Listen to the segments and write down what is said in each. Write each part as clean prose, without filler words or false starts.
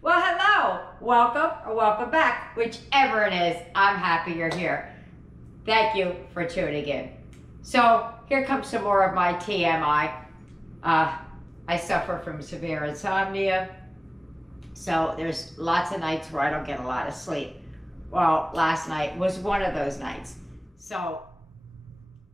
Well, hello, welcome or welcome back, whichever it is. I'm happy you're here. Thank you for tuning in. So here comes some more of my TMI. I suffer from severe insomnia, so there's lots of nights where I don't get a lot of sleep. Well, last night was one of those nights. So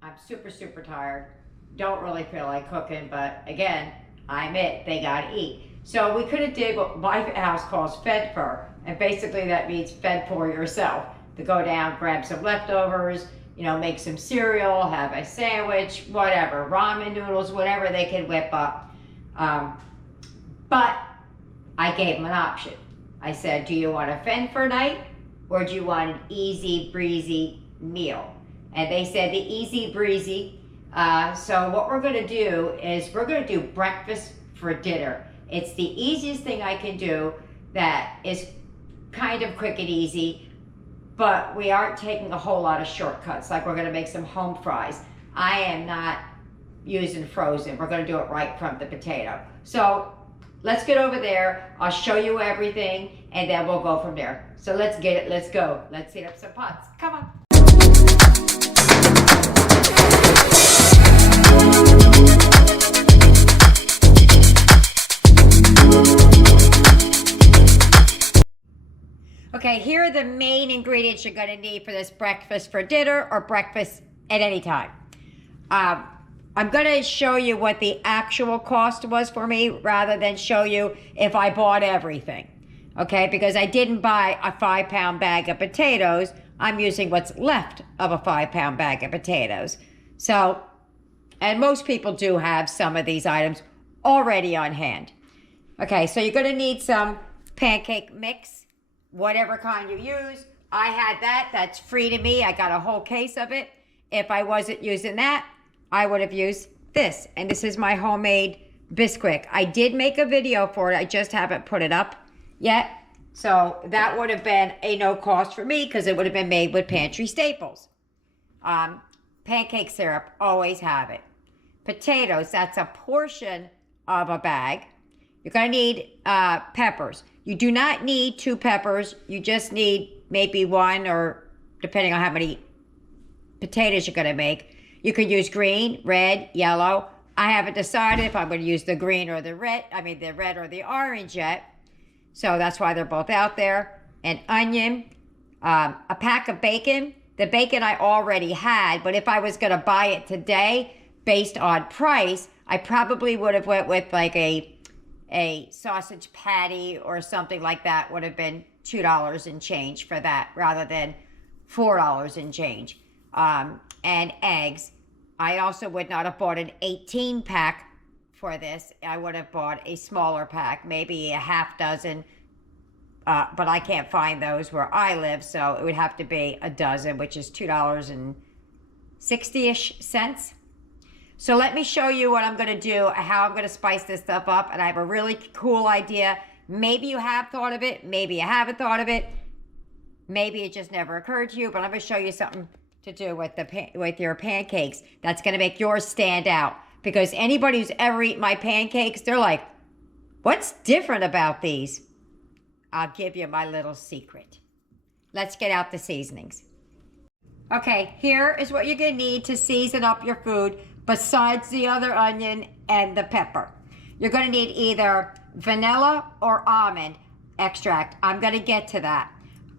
I'm super tired. Don't really feel like cooking, but again, I'm it. They gotta eat. So we could have did what my house calls fed for, and basically that means fed for yourself. To go down, grab some leftovers, make some cereal, have a sandwich, whatever, ramen noodles, whatever they can whip up. But I gave them an option. I said, do you want to fend for a night, or do you want an easy breezy meal? And they said the easy breezy. So what we're going to do is we're going to do breakfast for dinner. It's the easiest thing I can do that is kind of quick and easy, but we aren't taking a whole lot of shortcuts. Like we're going to make some home fries. I am not using frozen. We're going to do it right from the potato. So let's get over there. I'll show you everything, and then we'll go from there. So let's get it. Let's go. Let's heat up some pots. Come on. Okay, here are the main ingredients you're going to need for this breakfast for dinner or breakfast at any time. I'm going to show you what the actual cost was for me rather than show you if I bought everything. Okay, because I didn't buy a 5-pound bag of potatoes. I'm using what's left of a 5-pound bag of potatoes. So, and most people do have some of these items already on hand. Okay, so you're going to need some pancake mix. Whatever kind you use. I had that. That's free to me. I got a whole case of it. If I wasn't using that, I would have used this. And this is my homemade Bisquick. I did make a video for it. I just haven't put it up yet. So that would have been a no cost for me because it would have been made with pantry staples. Pancake syrup, always have it. Potatoes, that's a portion of a bag. You're going to need peppers. You do not need 2 peppers. You just need maybe 1, or depending on how many potatoes you're going to make. You could use green, red, yellow. I haven't decided if I'm going to use the green or the red. The red or the orange yet. So that's why they're both out there. An onion, a pack of bacon. The bacon I already had, but if I was going to buy it today based on price, I probably would have went with like a sausage patty or something like that. Would have been $2 and change for that rather than $4 and change. And eggs. I also would not have bought an 18 pack for this. I would have bought a smaller pack, maybe a half dozen, but I can't find those where I live, so it would have to be a dozen, which is $2.60-ish. So let me show you what I'm going to do, how I'm going to spice this stuff up, and I have a really cool idea. Maybe you have thought of it, maybe you haven't thought of it, maybe it just never occurred to you, but I'm going to show you something to do with your pancakes that's going to make yours stand out. Because anybody who's ever eaten my pancakes, they're like, what's different about these? I'll give you my little secret. Let's get out the seasonings. Okay, here is what you're going to need to season up your food besides the other onion and the pepper. You're going to need either vanilla or almond extract. I'm going to get to that.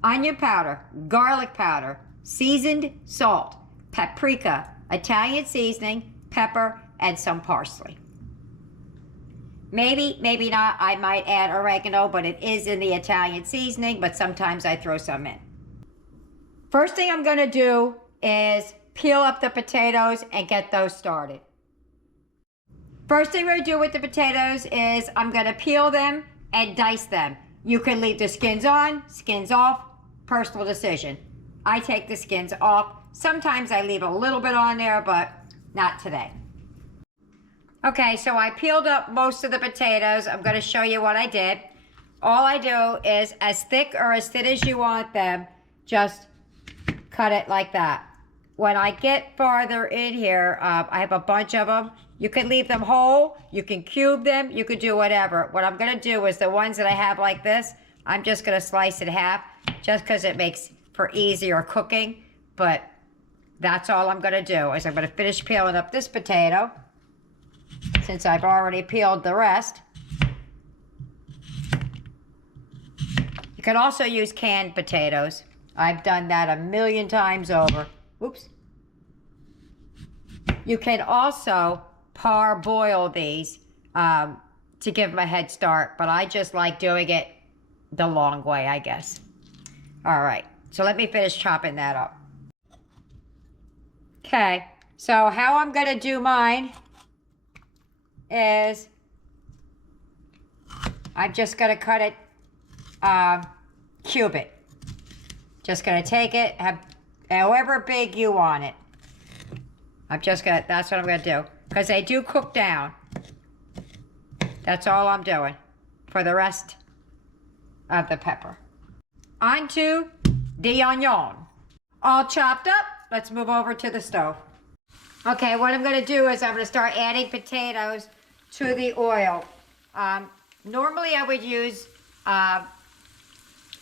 Onion powder, garlic powder, seasoned salt, paprika, Italian seasoning, pepper, and some parsley. Maybe not. I might add oregano, but it is in the Italian seasoning, but sometimes I throw some in. First thing I'm going to do is peel up the potatoes and get those started. First thing we're going to do with the potatoes is I'm going to peel them and dice them. You can leave the skins on, skins off, personal decision. I take the skins off. Sometimes I leave a little bit on there, but not today. Okay, so I peeled up most of the potatoes. I'm going to show you what I did. All I do is as thick or as thin as you want them, just cut it like that. When I get farther in here, I have a bunch of them. You can leave them whole, you can cube them, you could do whatever. What I'm gonna do is the ones that I have like this, I'm just gonna slice it half just because it makes for easier cooking, but that's all I'm gonna do is I'm gonna finish peeling up this potato since I've already peeled the rest. You can also use canned potatoes. I've done that a million times over. Oops. You can also parboil these to give them a head start, but I just like doing it the long way, I guess. All right, so let me finish chopping that up. Okay, so how I'm gonna do mine is I'm just gonna cut it, cube it. Just gonna take it, have however big you want it. That's what I'm gonna do. Because they do cook down. That's all I'm doing for the rest of the pepper. Onto the onion. All chopped up, let's move over to the stove. Okay, what I'm gonna do is I'm gonna start adding potatoes to the oil. Normally I would use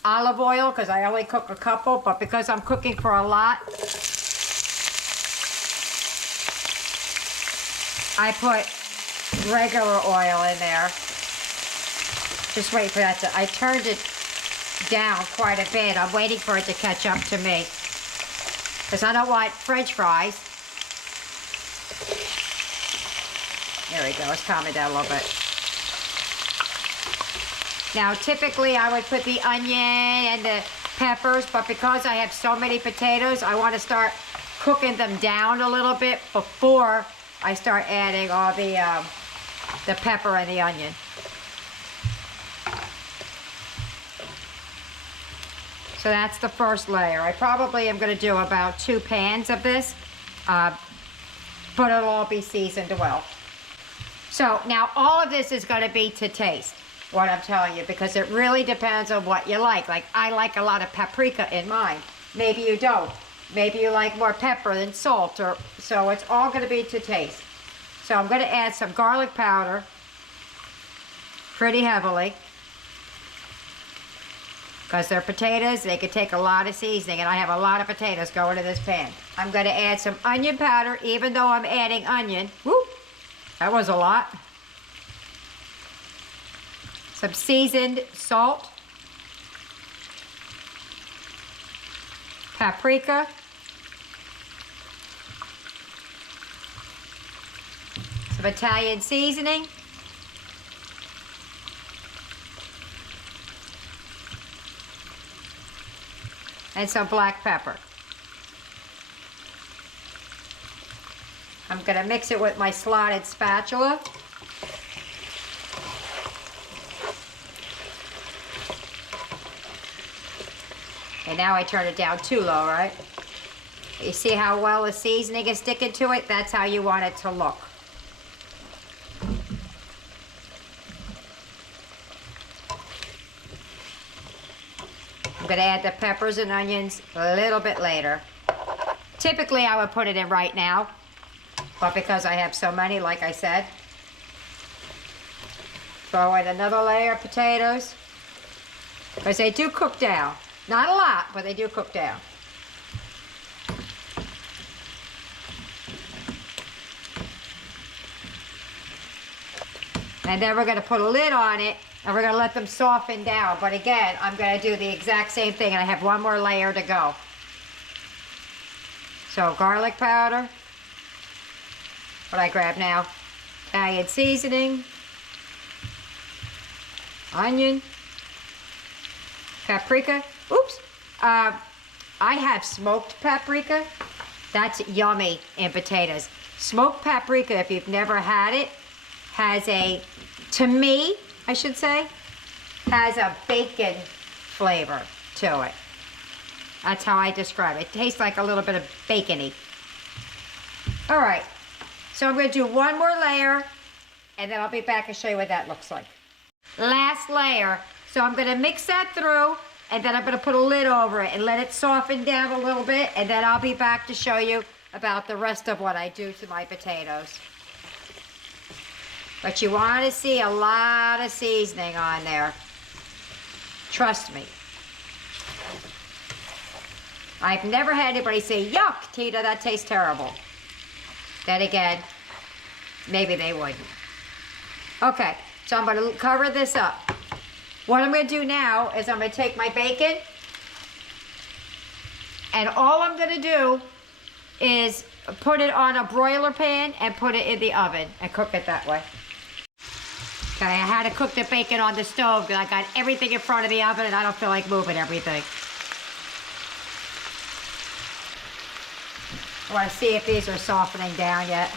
olive oil because I only cook a couple, but because I'm cooking for a lot, I put regular oil in there. Just wait for that I turned it down quite a bit. I'm waiting for it to catch up to me because I don't want French fries. There we go, it's calming down a little bit. Now, typically I would put the onion and the peppers, but because I have so many potatoes, I want to start cooking them down a little bit before I start adding all the pepper and the onion. So that's the first layer. I probably am going to do about 2 pans of this, but it'll all be seasoned well. So now all of this is going to be to taste, what I'm telling you, because it really depends on what you like. Like, I like a lot of paprika in mine. Maybe you don't. Maybe you like more pepper than salt, so it's all going to be to taste. So I'm going to add some garlic powder pretty heavily because they're potatoes. They could take a lot of seasoning, and I have a lot of potatoes going in this pan. I'm going to add some onion powder, even though I'm adding onion. Whoop, that was a lot. Some seasoned salt, paprika, some Italian seasoning, and some black pepper. I'm going to mix it with my slotted spatula. And now I turn it down too low, right? You see how well the seasoning is sticking to it? That's how you want it to look. I'm going to add the peppers and onions a little bit later. Typically I would put it in right now, but because I have so many, like I said, throw in another layer of potatoes, because they do cook down. Not a lot, but they do cook down. And then we're going to put a lid on it, and we're going to let them soften down. But again, I'm going to do the exact same thing, and I have one more layer to go. So garlic powder. What I grab now? Italian seasoning. Onion. Paprika. Oops. I have smoked paprika. That's yummy in potatoes. Smoked paprika, if you've never had it, has a, to me, I should say, has a bacon flavor to it. That's how I describe it. It tastes like a little bit of bacony. All right. So I'm going to do one more layer, and then I'll be back and show you what that looks like. Last layer. So I'm going to mix that through, and then I'm going to put a lid over it and let it soften down a little bit, and then I'll be back to show you about the rest of what I do to my potatoes. But you want to see a lot of seasoning on there. Trust me. I've never had anybody say, yuck, Tina, that tastes terrible. Then again, maybe they wouldn't. Okay, so I'm going to cover this up. What I'm going to do now is I'm going to take my bacon, and all I'm going to do is put it on a broiler pan and put it in the oven and cook it that way. Okay, I had to cook the bacon on the stove because I got everything in front of the oven and I don't feel like moving everything. I want to see if these are softening down yet.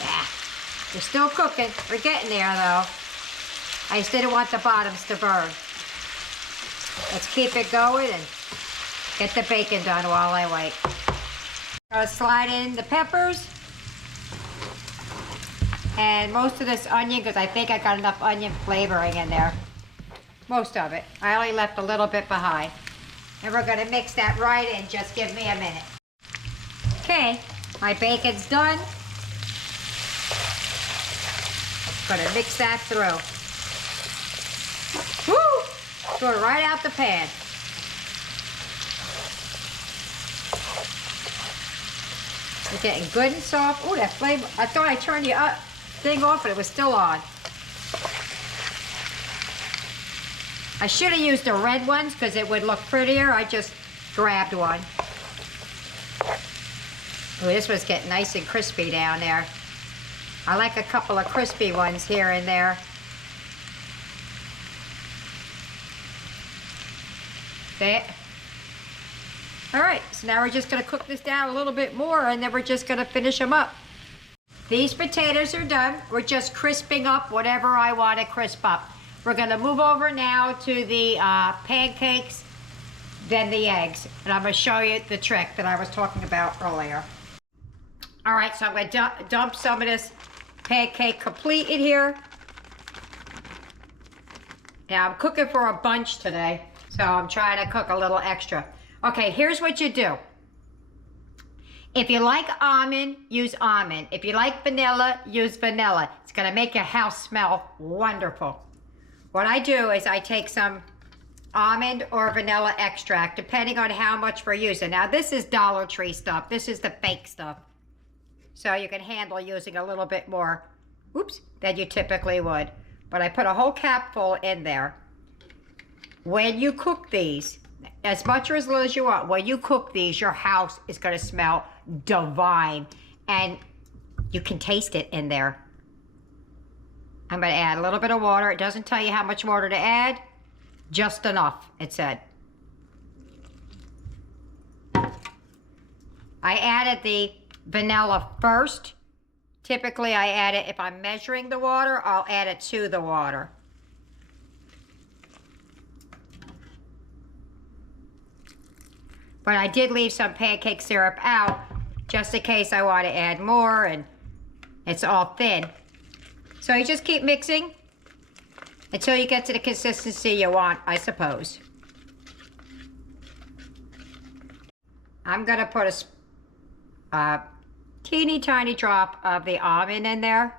Yeah, they're still cooking. We're getting there though. I just didn't want the bottoms to burn. Let's keep it going and get the bacon done while I wait. I'll slide in the peppers and most of this onion because I think I got enough onion flavoring in there. Most of it. I only left a little bit behind. And we're going to mix that right in. Just give me a minute. Okay, my bacon's done. Going to mix that through. Woo! Throw it right out the pan. It's getting good and soft. Oh, that flavor. I thought I turned the thing off, but it was still on. I should have used the red ones because it would look prettier. I just grabbed one. Oh, this one's getting nice and crispy down there. I like a couple of crispy ones here and there. There. All right, so now we're just gonna cook this down a little bit more and then we're just gonna finish them up. These potatoes are done. We're just crisping up whatever I want to crisp up. We're gonna move over now to the pancakes, then the eggs. And I'm gonna show you the trick that I was talking about earlier. All right, so I'm gonna dump some of this pancake complete in here. Now I'm cooking for a bunch today, so I'm trying to cook a little extra. Okay, here's what you do. If you like almond, use almond. If you like vanilla, use vanilla. It's gonna make your house smell wonderful. What I do is I take some almond or vanilla extract, depending on how much we're using. Now this is Dollar Tree stuff. This is the fake stuff. So you can handle using a little bit more, oops, than you typically would. But I put a whole capful in there. When you cook these, as much or as little as you want, when you cook these, your house is gonna smell divine. And you can taste it in there. I'm gonna add a little bit of water. It doesn't tell you how much water to add. Just enough, it said. I added the vanilla first. Typically I add it, if I'm measuring the water, I'll add it to the water. But I did leave some pancake syrup out just in case I want to add more and it's all thin. So you just keep mixing until you get to the consistency you want, I suppose. I'm going to put a teeny tiny drop of the almond in there.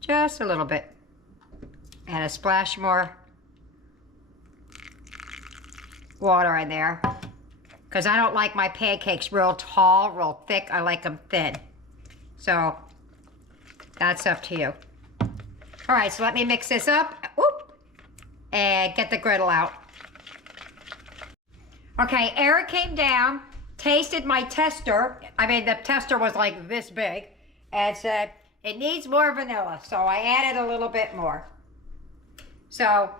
Just a little bit. And a splash more water in there. Because I don't like my pancakes real tall, real thick. I like them thin. So that's up to you. All right, so let me mix this up. Whoop, and get the griddle out. Okay, Eric came down, tasted my tester. I mean, the tester was like this big, and said, it needs more vanilla. So I added a little bit more. So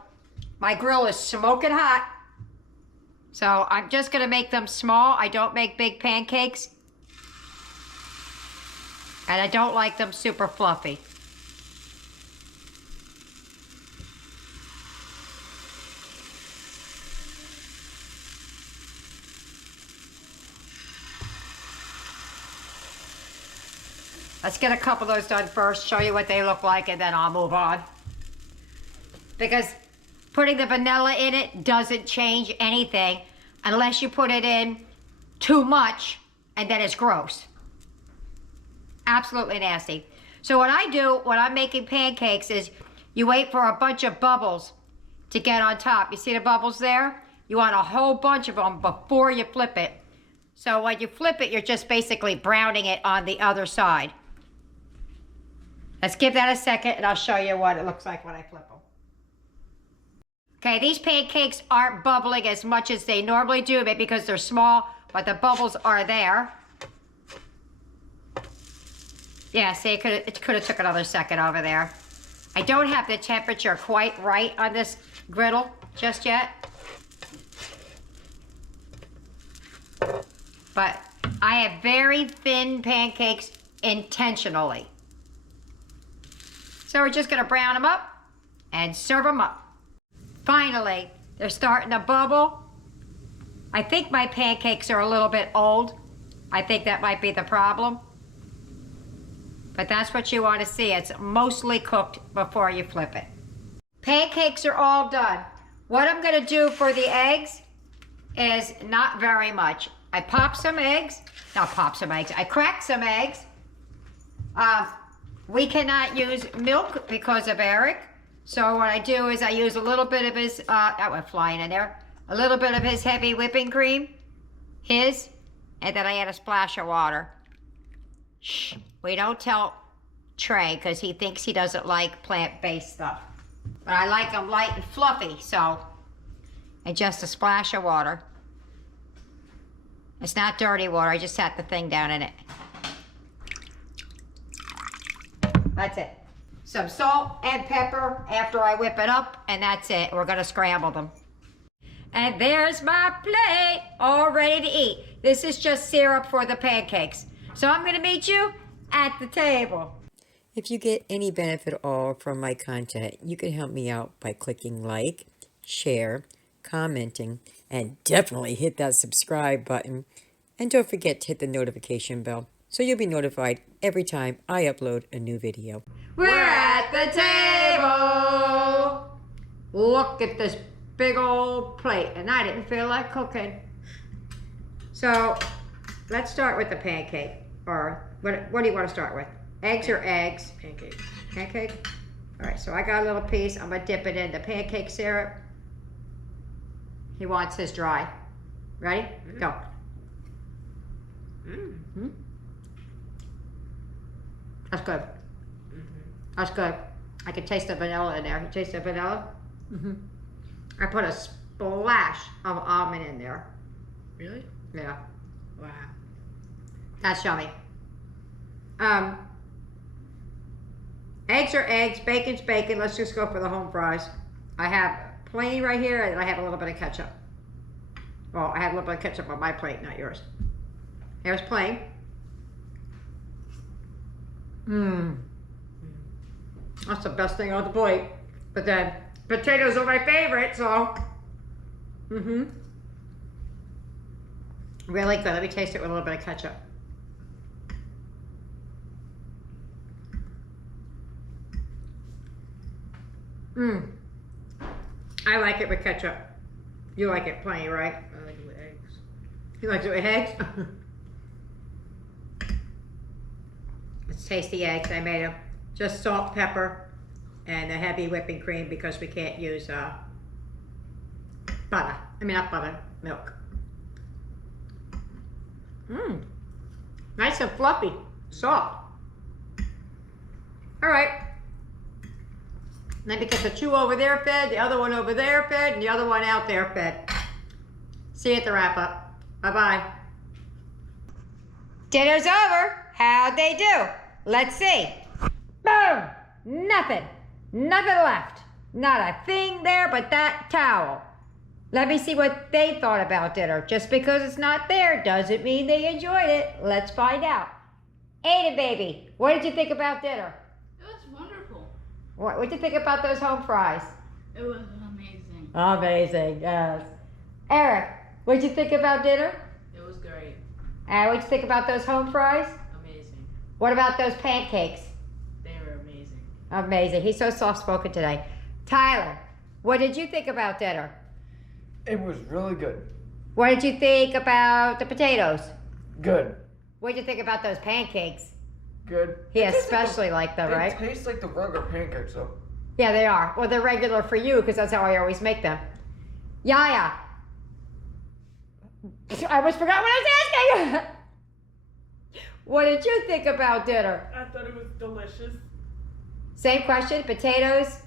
my grill is smoking hot. So I'm just gonna make them small. I don't make big pancakes. And I don't like them super fluffy. Let's get a couple of those done first, show you what they look like, and then I'll move on. Because putting the vanilla in it doesn't change anything. unless you put it in too much, and then it's gross. Absolutely nasty. So what I do when I'm making pancakes is you wait for a bunch of bubbles to get on top. You see the bubbles there? You want a whole bunch of them before you flip it. So when you flip it, you're just basically browning it on the other side. Let's give that a second and I'll show you what it looks like when I flip them. Okay, these pancakes aren't bubbling as much as they normally do, maybe because they're small, but the bubbles are there. Yeah, see, it could have took another second over there. I don't have the temperature quite right on this griddle just yet. But I have very thin pancakes intentionally. So we're just gonna brown them up and serve them up. Finally, they're starting to bubble. I think my pancakes are a little bit old. I think that might be the problem. But that's what you want to see. It's mostly cooked before you flip it. Pancakes are all done. What I'm going to do for the eggs is not very much. I crack some eggs. We cannot use milk because of Eric. So what I do is I use a little bit of his, that went flying in there, a little bit of his heavy whipping cream, and then I add a splash of water. Shh, we don't tell Trey because he thinks he doesn't like plant-based stuff. But I like them light and fluffy, so, and just a splash of water. It's not dirty water, I just sat the thing down in it. That's it. Some salt and pepper after I whip it up, and that's it. We're gonna scramble them. And there's my plate, all ready to eat. This is just syrup for the pancakes. So I'm gonna meet you at the table. If you get any benefit at all from my content, you can help me out by clicking like, share, commenting, and definitely hit that subscribe button. And don't forget to hit the notification bell so you'll be notified every time I upload a new video. We're at the table. Look at this big old plate, and I didn't feel like cooking. So let's start with the pancake. Or what do you want to start with? Eggs or eggs? Pancake. Pancake? All right, so I got a little piece. I'm gonna dip it in the pancake syrup. He wants his dry. Ready? Go. Mm-hmm. That's good. That's good. I can taste the vanilla in there. You taste the vanilla? I put a splash of almond in there. Really? Yeah. Wow. That's yummy. Eggs are eggs, bacon's bacon. Let's just go for the home fries. I have plain right here, and I have a little bit of ketchup. Well, I have a little bit of ketchup on my plate, not yours. Here's plain. That's the best thing on the plate. But then, potatoes are my favorite, so. Really good. Let me taste it with a little bit of ketchup. I like it with ketchup. You like it plain, right? I like it with eggs. You like it with eggs? Let's taste the eggs. I made them just salt, pepper, and a heavy whipping cream because we can't use butter. I mean, not butter, milk. Nice and fluffy, soft. All right. Let me get the two over there fed, the other one over there fed, and the other one out there fed. See you at the wrap up. Bye-bye. Dinner's over. How'd they do? Let's see. Boom! Nothing. Nothing left. Not a thing there but that towel. Let me see what they thought about dinner. Just because it's not there doesn't mean they enjoyed it. Let's find out. Aiden, baby, what did you think about dinner? It was wonderful. What did you think about those home fries? It was amazing. Amazing, yes. Eric, what did you think about dinner? It was great. And what did you think about those home fries? Amazing. What about those pancakes? They were amazing. Amazing. He's so soft-spoken today. Tyler, what did you think about dinner? It was really good. What did you think about the potatoes? Good. What did you think about those pancakes? Good. He It tastes especially liked them, It right? tastes like the regular pancakes, though. Yeah, they are. Well, they're regular for you because that's how I always make them. Yaya. I almost forgot what I was asking. What did you think about dinner? I thought it was delicious. Same question. Potatoes.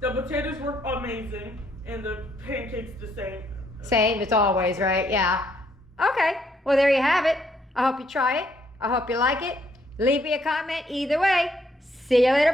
The potatoes were amazing, and the pancakes the same. Same as always, right? Yeah. Okay. Well, there you have it. I hope you try it. I hope you like it. Leave me a comment either way. See you later.